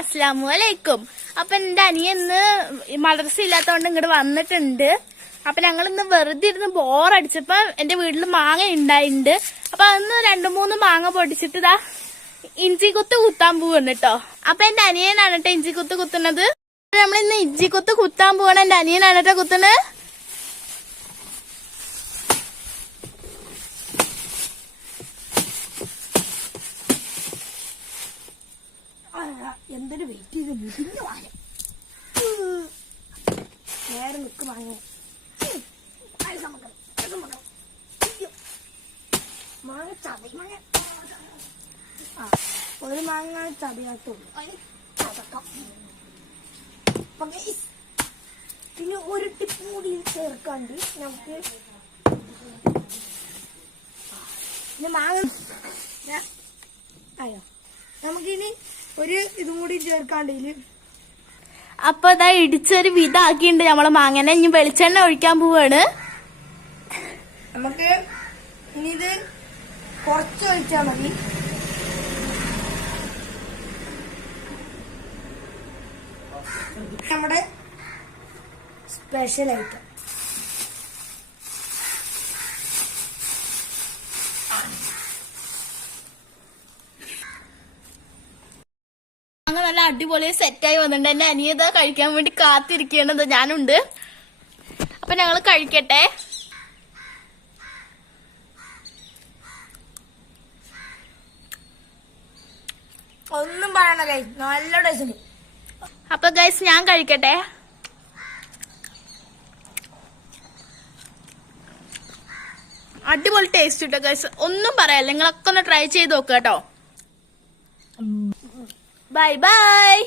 അസ്സലാമു അലൈക്കും. അപ്പൊ എന്റെ അനിയന്ന് മദ്രസ ഇല്ലാത്തോണ്ട് ഇങ്ങോട്ട് വന്നിട്ടുണ്ട്. അപ്പൊ ഞങ്ങൾ ഇന്ന് വെറുതെ ഇരുന്ന് ബോറടിച്ചപ്പോ എന്റെ വീട്ടിൽ മാങ്ങ ഉണ്ടായിട്ടുണ്ട്. അപ്പൊ അന്ന് 2-3 മാങ്ങ പൊടിച്ചിട്ട് ഇതാ ഇഞ്ചിക്കുത്ത് കുത്താൻ പോവാണ് കേട്ടോ. അപ്പൊ എന്റെ അനിയനാണ് കേട്ടോ ഇഞ്ചിക്കുത്ത് കുത്തുന്നത്. നമ്മളിന്ന് ഇഞ്ചിക്കുത്ത് കുത്താൻ പോവാണ്. എന്റെ അനിയനാണ് കേട്ടോ കുത്തുന്നത്. എന്തൊരു വെയിറ്റ് ചെയ്ത് മുടിഞ്ഞു വാങ്ങ നേരെ നിക്ക് വാങ്ങ മാങ്ങ ചതി മാങ്ങ ഒരു മാങ്ങ ചതിയാത്തുള്ളൂ. പിന്നെ ഒരു ടിപ്പ് കൂടി ചേർക്കാണ്ട് നമുക്ക് മാങ്ങ അയ്യോ നമുക്കിനി ഒരു ഇതും കൂടി ചേർക്കാണ്ടില്. അപ്പൊ ഇതാ ഇടിച്ചൊരു വിധാക്കിണ്ട് നമ്മളെ മാങ്ങനെ. ഇനി വെളിച്ചെണ്ണ ഒഴിക്കാൻ പോവാണ്. നമുക്ക് ഇനി ഇത് കുറച്ച് ഒഴിച്ചാൽ മതി. നമ്മുടെ സ്പെഷ്യൽ ഐറ്റം അങ്ങനെ നല്ല അടിപൊളി സെറ്റായി വന്നിട്ടുണ്ട്. എന്റെ അനിയത കഴിക്കാൻ വേണ്ടി കാത്തിരിക്കേണ്ടത് ഞാനുണ്ട്. അപ്പൊ ഞങ്ങള് കഴിക്കട്ടെ. ഒന്നും പറയണ ഗൈസ്, നല്ല ടേസ്റ്റ്. അപ്പൊ ഗൈസ് ഞാൻ കഴിക്കട്ടെ. അടിപൊളി ടേസ്റ്റ് കിട്ടോ ഗൈസ്, ഒന്നും പറയാല്ല. നിങ്ങളൊക്കെ ഒന്ന് ട്രൈ ചെയ്ത് നോക്കുക കേട്ടോ. Bye bye.